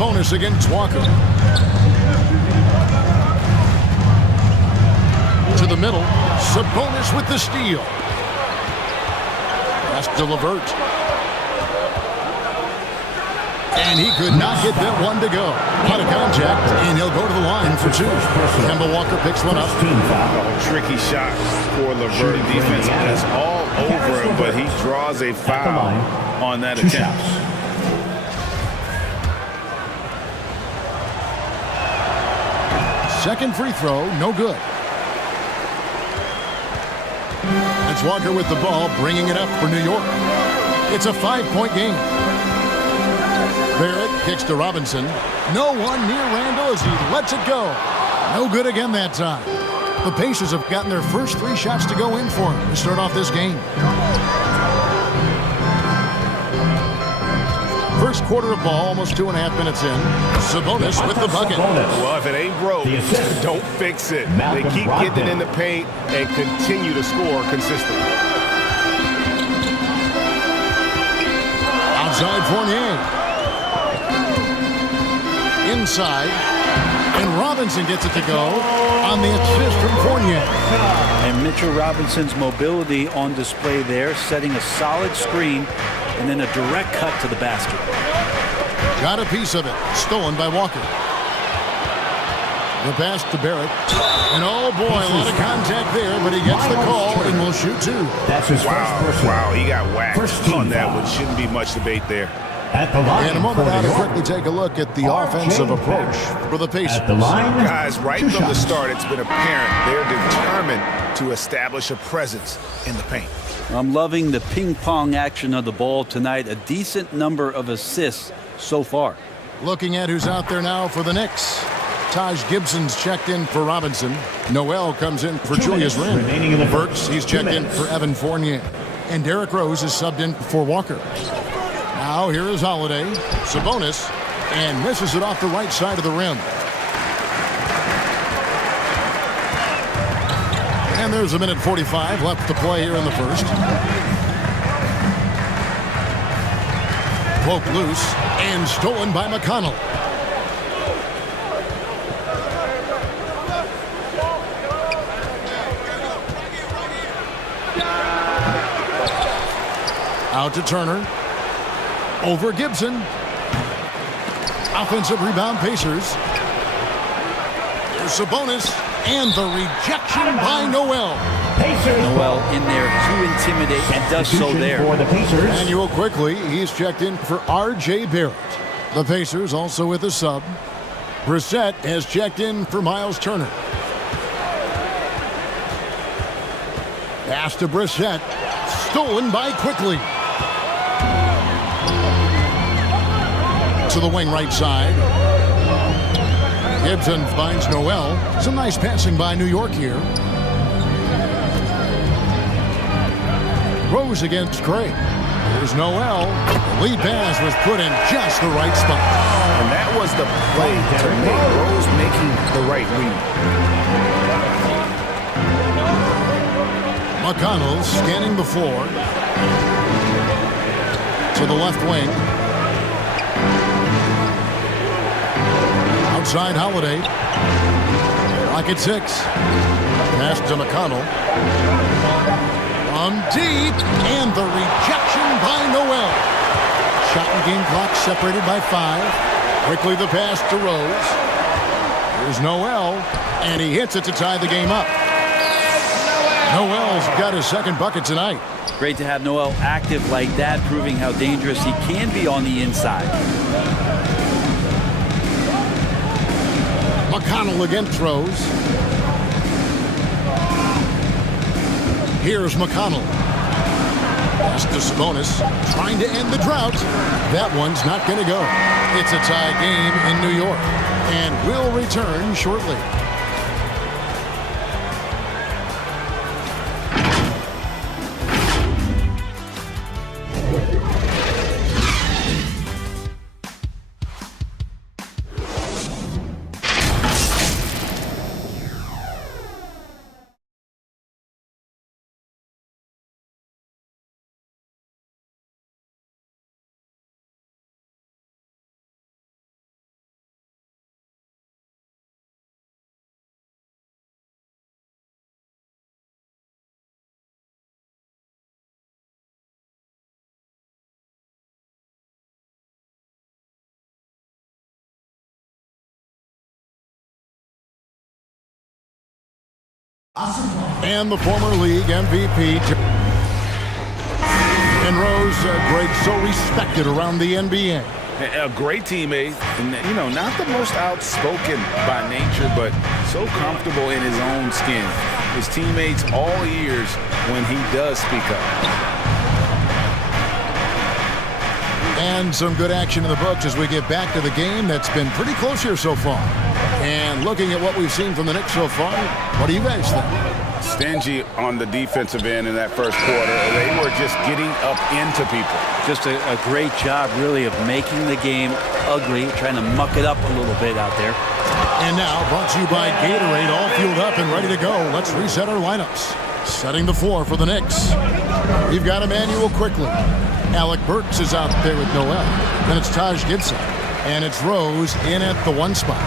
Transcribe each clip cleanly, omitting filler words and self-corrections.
Sabonis against Walker. To the middle. Sabonis with the steal. Pass to LeVert. And he could not get that one to go. Out of contact, and he'll go to the line for two. Kemba Walker picks one up. Tricky shot for LeVert. Defense is all over him, but he draws a foul on that attempt. Second free throw, no good. It's Walker with the ball, bringing it up for New York. It's a 5-point game. Barrett kicks to Robinson. No one near Randall as he lets it go. No good again that time. The Pacers have gotten their first 3 shots to go in for him to start off this game. First quarter of ball, almost 2.5 minutes in. Sabonis with the bucket. Well, if it ain't broke, don't fix it. They keep getting in the paint and continue to score consistently. Outside Fournier. Inside, and Robinson gets it to go on the assist from Fournier. And Mitchell Robinson's mobility on display there, setting a solid screen and then a direct cut to the basket. Got a piece of it, stolen by Walker. The pass to Barrett, and oh boy, a lot of contact there, but he gets the call and will shoot 2. That's his Wow, he got whacked on that one. Shouldn't be much debate there. At the line. In a moment now to quickly take a look at the offensive approach for the Pacers. At the line. Guys, right from the start, it's been apparent they're determined to establish a presence in the paint. I'm loving the ping-pong action of the ball tonight. A decent number of assists so far. Looking at who's out there now for the Knicks. Taj Gibson's checked in for Robinson. Noel comes in for Julius Randle. Burks, he's checked in for Evan Fournier. And Derrick Rose is subbed in for Walker. Now here is Holiday. Sabonis. And misses it off the right side of the rim. And there's 1:45 left to play here in the first. Poke loose and stolen by McConnell. Out to Turner. Over Gibson. Offensive rebound Pacers. There's Sabonis. And the rejection by Noel. Noel in there to intimidate and does so there. For the Pacers. Manuel quickly. He's checked in for R.J. Barrett. The Pacers also with a sub. Brissett has checked in for Miles Turner. Pass to Brissett. Stolen by Quickly. To the wing right side. Gibson finds Noel. Some nice passing by New York here. Rose against Gray. There's Noel. The lead pass was put in just the right spot. And that was the play to make Rose making the right read. McConnell scanning the floor. To the left wing. Outside Holiday. Rocket 6. Pass to McConnell. From deep. And the rejection by Noel. Shot and game clock separated by 5. Quickly the pass to Rose. Here's Noel. And he hits it to tie the game up. Noel's got his second bucket tonight. Great to have Noel active like that, proving how dangerous he can be on the inside. McConnell against Rose. Here's McConnell. Pass to Sabonis. Trying to end the drought. That one's not going to go. It's a tie game in New York. And will return shortly. And the former league MVP. And Rose, Greg, so respected around the NBA. A great teammate, and not the most outspoken by nature, but so comfortable in his own skin. His teammates all ears when he does speak up. And some good action in the books as we get back to the game that's been pretty close here so far. And looking at what we've seen from the Knicks so far, what do you guys think? Stingy on the defensive end in that first quarter. They were just getting up into people. Just a great job, really, of making the game ugly, trying to muck it up a little bit out there. And now, brought to you by Gatorade, all fueled up and ready to go. Let's reset our lineups. Setting the floor for the Knicks. We've got Emmanuel quickly. Alec Burks is out there with Noel. Then it's Taj Gibson. And it's Rose in at the 1 spot.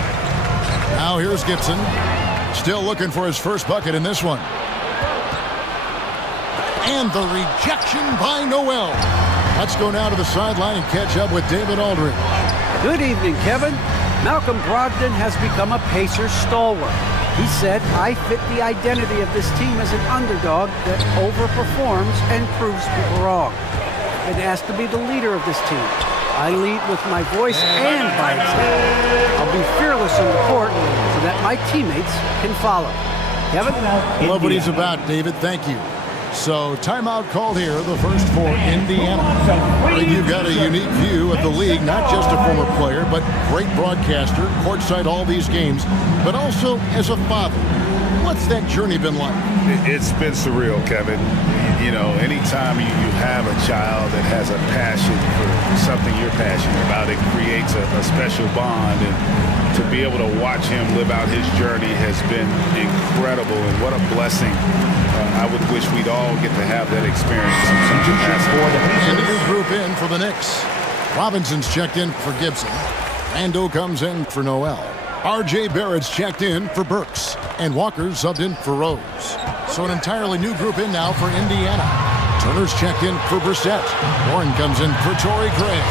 Now here's Gibson. Still looking for his first bucket in this one. And the rejection by Noel. Let's go now to the sideline and catch up with David Aldridge. Good evening, Kevin. Malcolm Brogdon has become a Pacers stalwart. He said, "I fit the identity of this team as an underdog that overperforms and proves people wrong. I've been asked to be the leader of this team. I lead with my voice and by example. I'll be fearless in the court so that my teammates can follow." Kevin? Love what he's about, David. Thank you. So, timeout called here, the first for Indiana. You've got a unique view of the league, not just a former player, but great broadcaster, courtside all these games, but also as a father. What's that journey been like? It's been surreal, Kevin. Anytime you have a child that has a passion for something you're passionate about, it creates a special bond. And to be able to watch him live out his journey has been incredible. And what a blessing. I would wish we'd all get to have that experience. And a new group in for the Knicks. Robinson's checked in for Gibson. Randall comes in for Noel. R.J. Barrett's checked in for Burks. And Walker's subbed in for Rose. So an entirely new group in now for Indiana. Turner's checked in for Brissett. Warren comes in for Torrey Craig.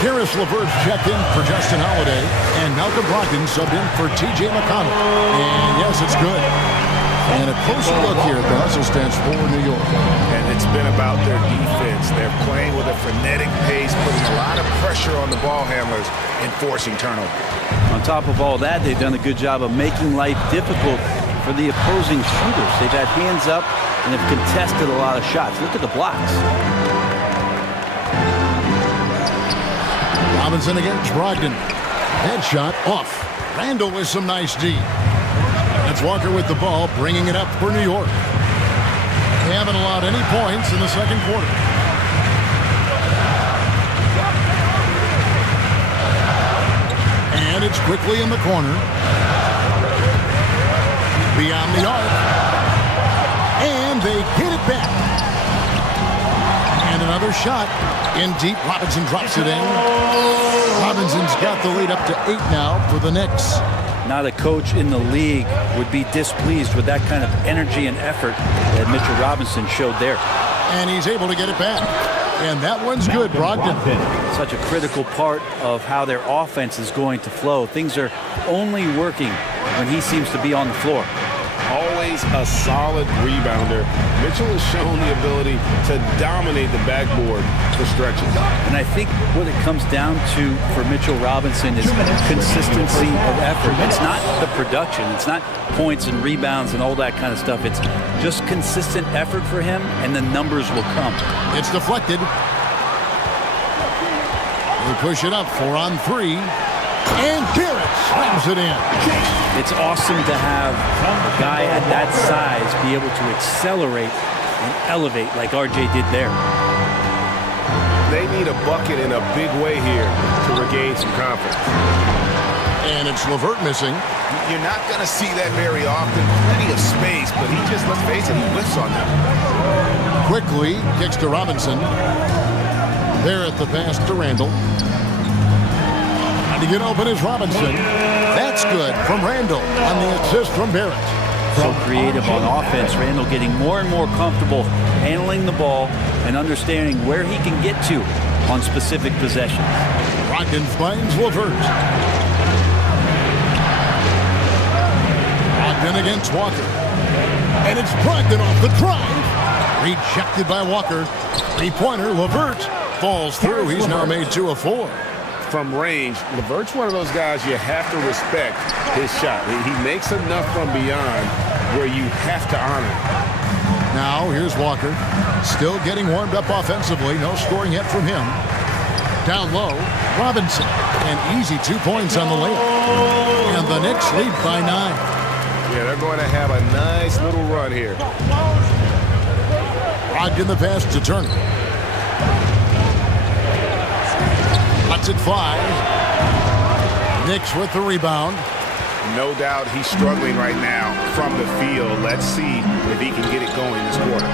Karis LeVert's checked in for Justin Holiday. And Malcolm Brogdon subbed in for T.J. McConnell. And yes, it's good. And a closer look here at the hustle stance for New York. And it's been about their defense. They're playing with a frenetic pace, putting a lot of pressure on the ball handlers and forcing turnovers. On top of all that, they've done a good job of making life difficult for the opposing shooters. They've had hands up and have contested a lot of shots. Look at the blocks. Robinson against Brogdon. Headshot off. Randall with some nice D. That's Walker with the ball, bringing it up for New York. They haven't allowed any points in the second quarter. And it's quickly in the corner. Beyond the arc. And they hit it back. And another shot in deep. Robinson drops it in. Robinson's got the lead up to 8 now for the Knicks. Not a coach in the league would be displeased with that kind of energy and effort that Mitchell Robinson showed there. And he's able to get it back. And that one's good, Brogdon. Such a critical part of how their offense is going to flow. Things are only working when he seems to be on the floor. Always a solid rebounder. Mitchell has shown the ability to dominate the backboard for stretches. And I think what it comes down to for Mitchell Robinson is consistency of effort. It's not the production. It's not points and rebounds and all that kind of stuff. It's just consistent effort for him, and the numbers will come. It's deflected. They push it up 4 on 3. And Barrett slams it in. It's awesome to have a guy at that size be able to accelerate and elevate like RJ did there. They need a bucket in a big way here to regain some confidence. And it's LeVert missing. You're not going to see that very often. Plenty of space, but he just, let's face it, he whiffs on them. Quickly kicks to Robinson. There at the pass to Randall. To get open is Robinson. That's good from Randall on the assist from Barrett. So creative on offense. Randall getting more and more comfortable handling the ball and understanding where he can get to on specific possessions. Brogdon finds LeVert. Brogdon against Walker. And it's Brogdon off the drive. Rejected by Walker. Three-pointer, LeVert falls through. He's now made 2 of 4. From range, LeVert's one of those guys you have to respect his shot. He makes enough from beyond where you have to honor it. Now, here's Walker. Still getting warmed up offensively. No scoring yet from him. Down low, Robinson. An easy 2 points on the layup. And the Knicks lead by 9. Yeah, they're going to have a nice little run here. Brogdon the pass to Turner. Lets it fly. Knicks with the rebound. No doubt he's struggling right now from the field. Let's see if he can get it going this quarter.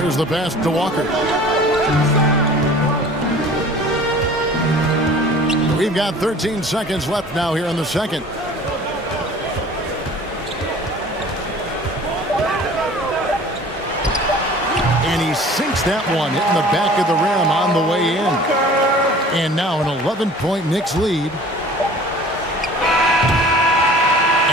There's the pass to Walker. We've got 13 seconds left now here in the second. And he sinks that one, hitting the back of the rim on the way in. And now an 11-point Knicks lead.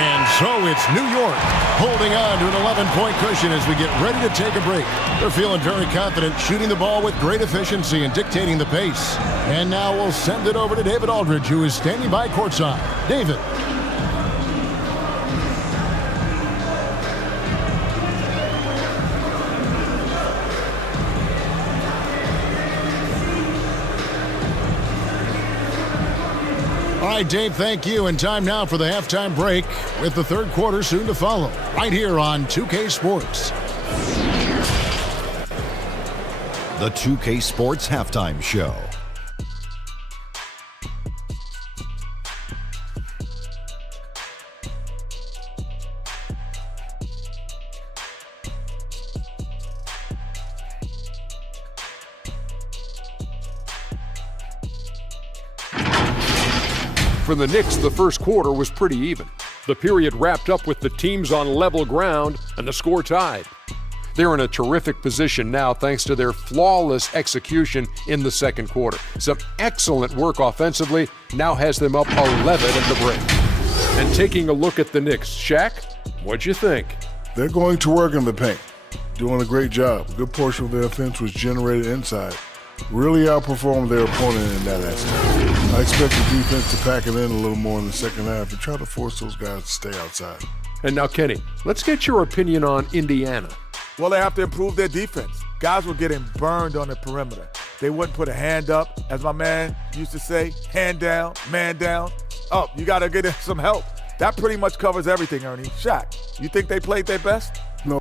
And so it's New York holding on to an 11-point cushion as we get ready to take a break. They're feeling very confident, shooting the ball with great efficiency and dictating the pace. And now we'll send it over to David Aldridge, who is standing by courtside. David. All right, Dave, thank you. And time now for the halftime break with the third quarter soon to follow. Right here on 2K Sports. The 2K Sports Halftime Show. For the Knicks, the first quarter was pretty even. The period wrapped up with the teams on level ground and the score tied. They're in a terrific position now thanks to their flawless execution in the second quarter. Some excellent work offensively now has them up 11 at the break. And taking a look at the Knicks, Shaq, what'd you think? They're going to work in the paint, doing a great job. A good portion of their offense was generated inside. Really outperformed their opponent in that aspect. I expect the defense to pack it in a little more in the second half and try to force those guys to stay outside. And now, Kenny, let's get your opinion on Indiana. Well, they have to improve their defense. Guys were getting burned on the perimeter. They wouldn't put a hand up, as my man used to say, hand down, man down. Oh, you got to get some help. That pretty much covers everything, Ernie. Shaq, you think they played their best? No.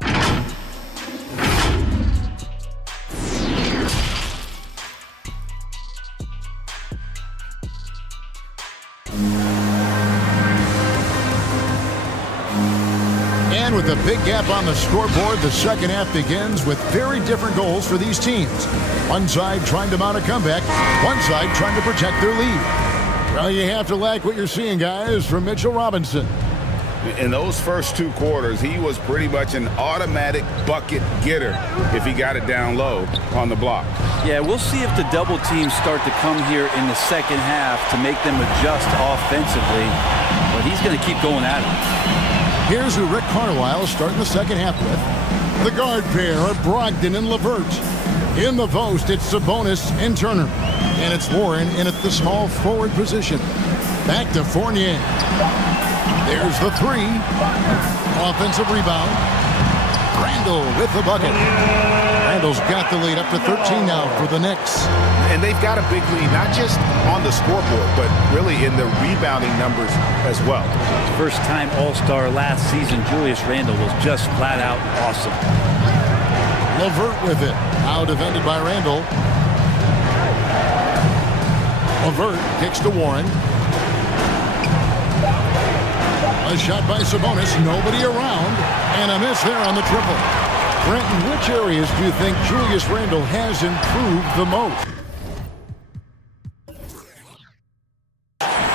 And with a big gap on the scoreboard, the second half begins with very different goals for these teams. One side trying to mount a comeback, one side trying to protect their lead. Well, you have to like what you're seeing, guys, from Mitchell Robinson. In those first two quarters, he was pretty much an automatic bucket getter if he got it down low on the block. Yeah, we'll see if the double teams start to come here in the second half to make them adjust offensively. But he's going to keep going at it. Here's who Rick Carlisle starting the second half with. The guard pair are Brogdon and LeVert. In the post, it's Sabonis and Turner. And it's Warren in at the small forward position. Back to Fournier. There's the three. Offensive rebound. Randall with the bucket. Randall's got the lead up to 13 now for the Knicks. And they've got a big lead, not just on the scoreboard, but really in the rebounding numbers as well. First-time All-Star last season, Julius Randle was just flat out awesome. LeVert with it. Now defended by Randall. LeVert kicks to Warren. A shot by Sabonis, nobody around, and a miss there on the triple. Brenton, which areas do you think Julius Randle has improved the most?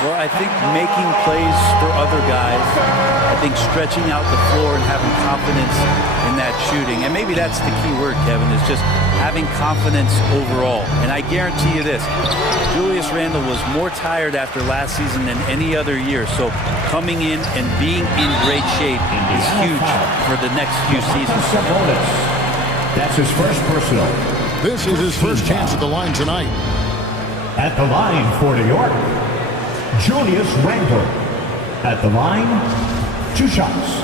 Well, I think making plays for other guys. I think think stretching out the floor and having confidence in that shooting. And maybe that's the key word, Kevin, is just having confidence overall. And I guarantee you this, Julius Randle was more tired after last season than any other year. So coming in and being in great shape is huge for the next few seasons. That's his first personal. This is his first chance at the line tonight. At the line for New York, Julius Randle. At the line, 2 shots.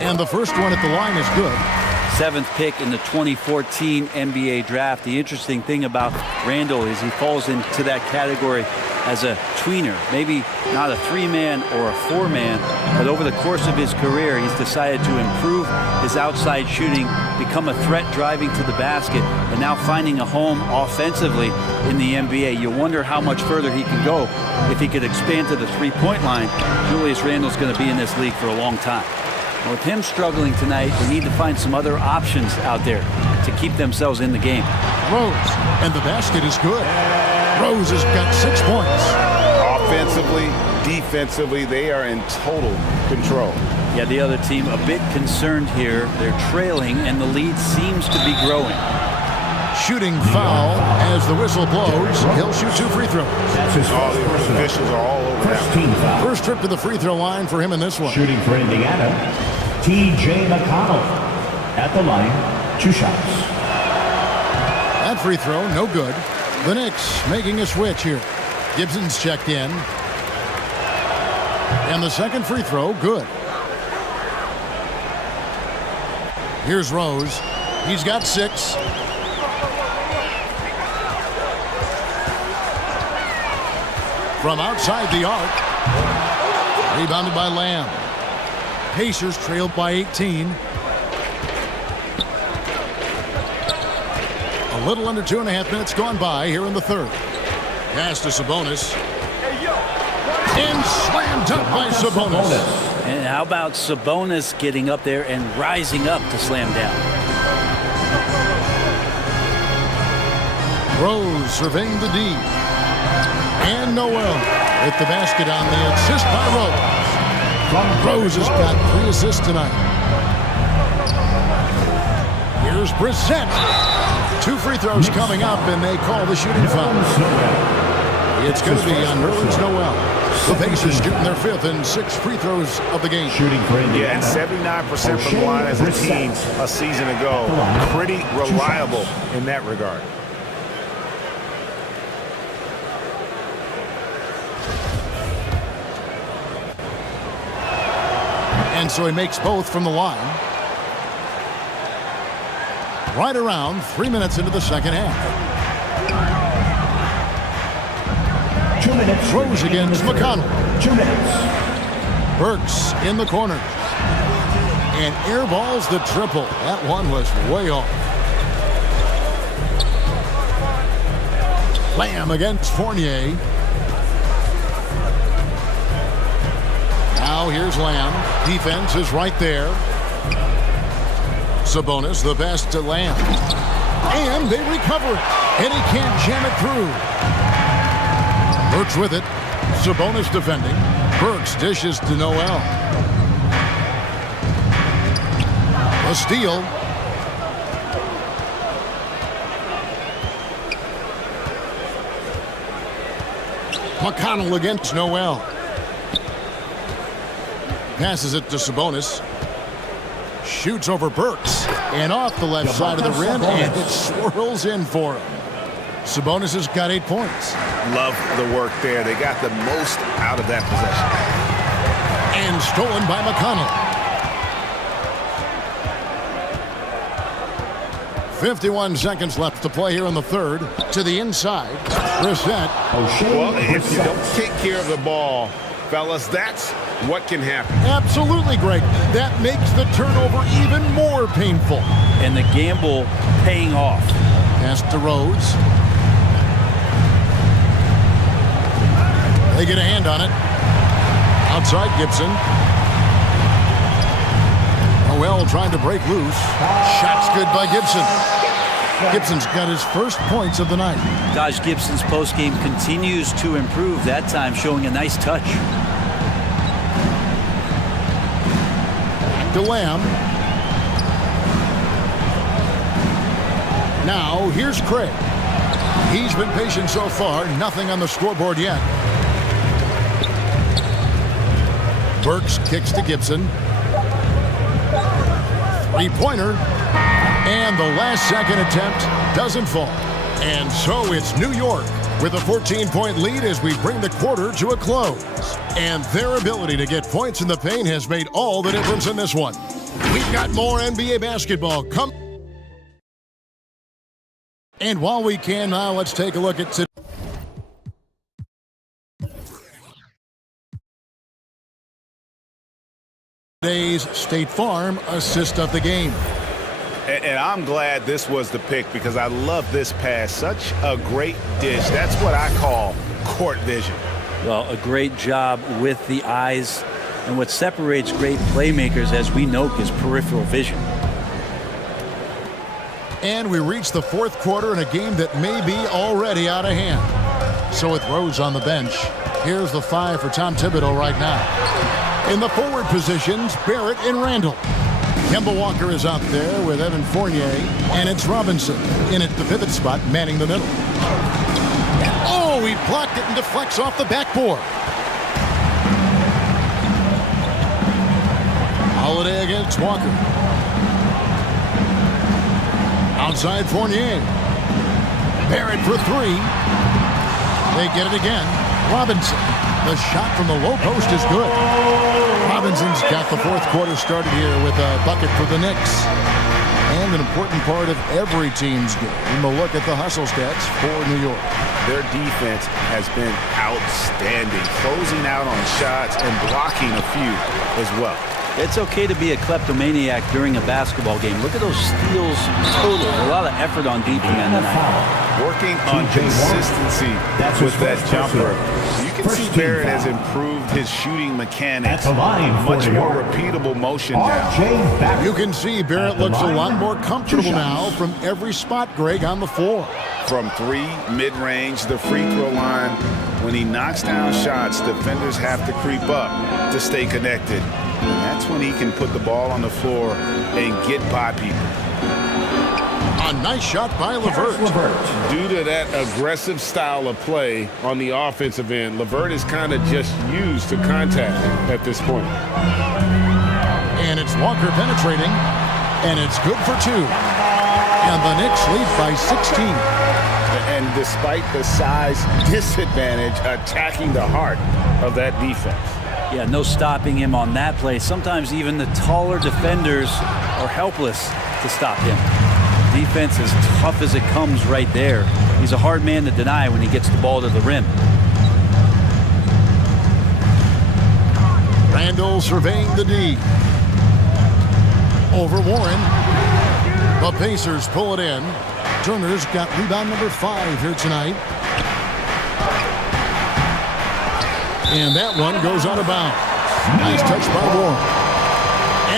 And the first one at the line is good. 7th pick in the 2014 NBA draft. The interesting thing about Randle is he falls into that category as a tweener. Maybe not a 3-man or a 4-man, but over the course of his career, he's decided to improve his outside shooting, become a threat driving to the basket, and now finding a home offensively in the NBA. You wonder how much further he can go if he could expand to the 3-point line. Julius Randle's going to be in this league for a long time. With him struggling tonight, they need to find some other options out there to keep themselves in the game. Rose, and the basket is good. Rose has got 6 points. Offensively, defensively, they are in total control. Yeah, the other team a bit concerned here. They're trailing, and the lead seems to be growing. Shooting foul as the whistle blows. He'll shoot 2 free throws. That's his All first the personal. officials are all over First that. team foul. First trip to the free throw line for him in this one. Shooting for Indiana, T.J. McConnell. At the line, 2 shots. That free throw, no good. The Knicks making a switch here. Gibson's checked in. And the second free throw, good. Here's Rose. He's got 6. From outside the arc. Rebounded by Lamb. Pacers trailed by 18. A little under 2.5 minutes gone by here in the third. Pass to Sabonis. And slam dunk by Sabonis. And how about Sabonis getting up there and rising up to slam down? Rose surveying the D. And Noel with the basket on the assist by Rose. Rose has got 3 assists tonight. Here's Brissett. 2 free throws coming up, and they call the shooting foul. It's going to be on Nerlens Noel. The Pacers shooting their 5th and 6th free throws of the game. Shooting for Indiana. Yeah, and 79% from the line as a team a season ago. Pretty reliable in that regard. And so he makes both from the line. Right around 3 minutes into the second half. 2 minutes. Rose against McConnell. 2 minutes. Burks in the corner. And airballs the triple. That one was way off. Lamb against Fournier. Now here's Lamb. Defense is right there. Sabonis, the pass to Lamb. And they recover it. And he can't jam it through. Burks with it. Sabonis defending. Burks dishes to Noel. A steal. McConnell against Noel. Passes it to Sabonis. Shoots over Burks. And off the left side of the rim. And it swirls in for him. Sabonis has got 8 points. Love the work there. They got the most out of that possession. And stolen by McConnell. 51 seconds left to play here in the third. To the inside. Brissett. Well, if you don't take care of the ball, fellas, that's what can happen. Absolutely, Greg. That makes the turnover even more painful. And the gamble paying off. Pass to Rose. They get a hand on it. Outside Gibson. Noel trying to break loose. Shot's good by Gibson. Gibson's got his first points of the night. Taj Gibson's postgame continues to improve, that time showing a nice touch. DeLamb. Now, here's Craig. He's been patient so far, nothing on the scoreboard yet. Burks kicks to Gibson. Three-pointer. And the last-second attempt doesn't fall. And so it's New York with a 14-point lead as we bring the quarter to a close. And their ability to get points in the paint has made all the difference in this one. We've got more NBA basketball coming. And while we can now, let's take a look at today's State Farm assist of the game. And I'm glad this was the pick because I love this pass. Such a great dish. That's what I call court vision. Well, a great job with the eyes. And what separates great playmakers, as we know, is peripheral vision. And we reach the fourth quarter in a game that may be already out of hand. So with Rose on the bench, here's the 5 for Tom Thibodeau right now. In the forward positions, Barrett and Randall. Kemba Walker is out there with Evan Fournier, and it's Robinson in at the pivot spot, manning the middle. Oh, he blocked it and deflects off the backboard. Holiday against Walker. Outside Fournier. Barrett for 3. They get it again. Robinson. The shot from the low post is good. Robinson's got the fourth quarter started here with a bucket for the Knicks. And an important part of every team's game. We'll look at the hustle stats for New York. Their defense has been outstanding, closing out on shots and blocking a few as well. It's okay to be a kleptomaniac during a basketball game. Look at those steals total. A lot of effort on deep end tonight. Working on consistency with that jumper. You can see Barrett has improved his shooting mechanics. Much more repeatable motion now. You can see Barrett looks a lot more comfortable now from every spot, Greg, on the floor. From 3, mid-range, the free throw line. When he knocks down shots, defenders have to creep up to stay connected. And that's when he can put the ball on the floor and get by people. A nice shot by LeVert. Due to that aggressive style of play on the offensive end, LeVert is kind of just used to contact at this point. And it's Walker penetrating, and it's good for 2. And the Knicks lead by 16. And despite the size disadvantage, attacking the heart of that defense. Yeah, no stopping him on that play. Sometimes even the taller defenders are helpless to stop him. Defense as tough as it comes right there. He's a hard man to deny when he gets the ball to the rim. Randall surveying the D. Over Warren. The Pacers pull it in. Turner's got rebound number 5 here tonight. And that one goes out of bounds. Nice touch by Warren.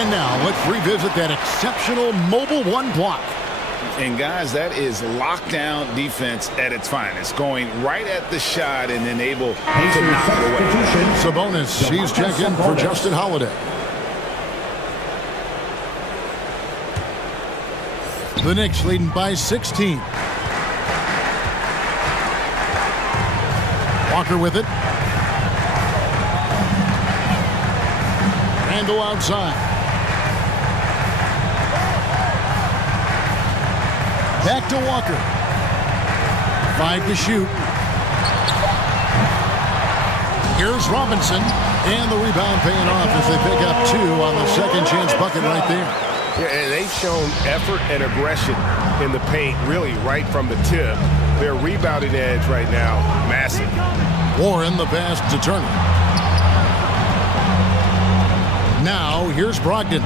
And now let's revisit that exceptional mobile 1 block. And guys, that is lockdown defense at its finest. Going right at the shot and then able to knock it away. Sabonis, he's checked in for Justin Holiday. The Knicks leading by 16. Walker with it. Randall outside. Back to Walker. 5 to shoot. Here's Robinson. And the rebound paying off as they pick up 2 on the second chance bucket right there. Yeah, and they've shown effort and aggression in the paint, really right from the tip. Their rebounding edge right now, massive. Warren the pass to Turner. Now here's Brogdon.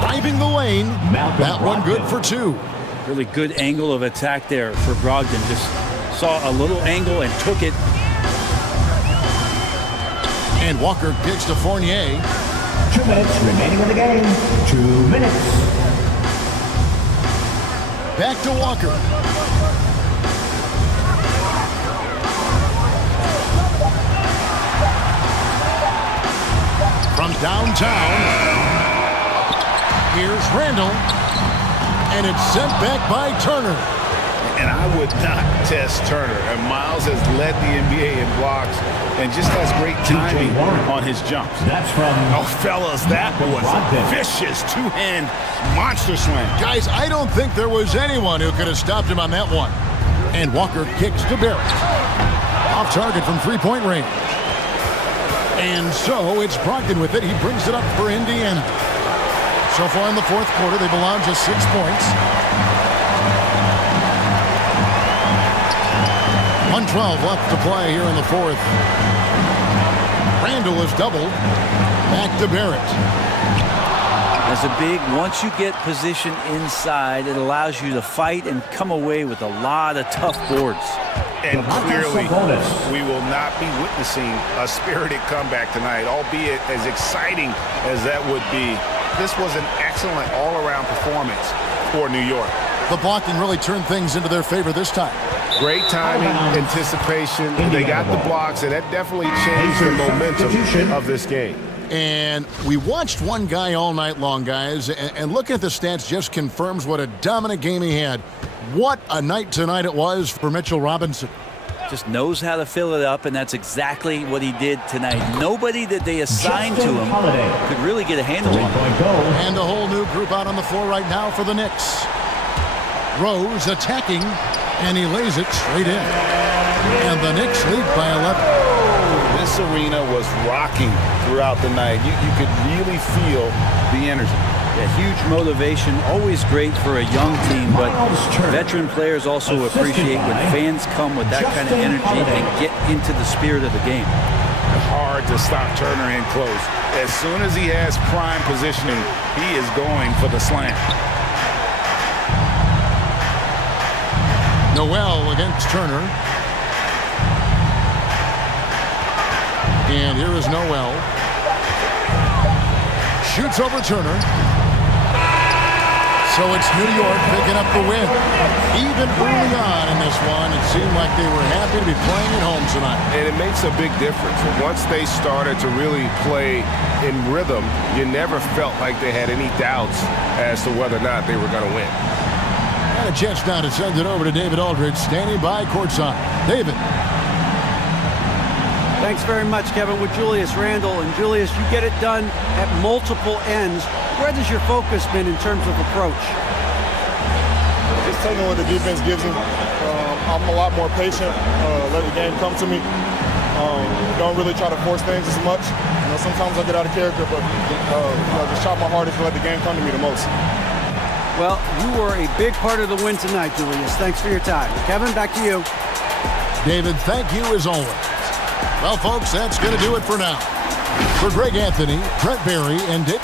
Driving the lane. That one good for 2. Really good angle of attack there for Brogdon. Just saw a little angle and took it. And Walker kicks to Fournier. 2 minutes remaining in the game. 2 minutes. Back to Walker. From downtown, here's Randall, and it's sent back by Turner. And I would not test Turner. And Miles has led the NBA in blocks and just has great timing on his jumps. That's from... Oh, fellas, that was a vicious two-hand monster slam. Guys, I don't think there was anyone who could have stopped him on that one. And Walker kicks to Barrett. Off target from three-point range. And so it's Brogdon with it. He brings it up for Indiana. So far in the fourth quarter, they've allowed just 6 points. 1:12 left to play here in the fourth. Randall is doubled. Back to Barrett. As a big, once you get position inside, it allows you to fight and come away with a lot of tough boards. And clearly, we will not be witnessing a spirited comeback tonight, albeit as exciting as that would be. This was an excellent all-around performance for New York. The blocking really turned things into their favor this time. Great timing, anticipation. They got the blocks, and that definitely changed the momentum of this game. And we watched one guy all night long, guys, and looking at the stats just confirms what a dominant game he had. What a night tonight it was for Mitchell Robinson. Just knows how to fill it up, and that's exactly what he did tonight. Nobody that they assigned to him could really get a handle on him. And a whole new group out on the floor right now for the Knicks. Rose attacking, and he lays it straight in. And the Knicks lead by 11. This arena was rocking throughout the night. You could really feel the energy. Yeah, huge motivation, always great for a young team, but veteran players also appreciate when fans come with that kind of energy and get into the spirit of the game. Hard to stop Turner in close. As soon as he has prime positioning, he is going for the slam. Noel against Turner. And here is Noel. Shoots over Turner. So it's New York picking up the win. Even early on in this one, it seemed like they were happy to be playing at home tonight. And it makes a big difference. Once they started to really play in rhythm, you never felt like they had any doubts as to whether or not they were going to win. And a chance now to send it over to David Aldridge, standing by courtside. David. Thanks very much, Kevin, with Julius Randle. And Julius, you get it done at multiple ends. Where has your focus been in terms of approach? Just taking what the defense gives me. I'm a lot more patient, let the game come to me. Don't really try to force things as much. Sometimes I get out of character, but just try my hardest to let the game come to me the most. Well, you were a big part of the win tonight, Julius. Thanks for your time. Kevin, back to you. David, thank you as always. Well, folks, that's going to do it for now. For Greg Anthony, Brett Barry, and Dick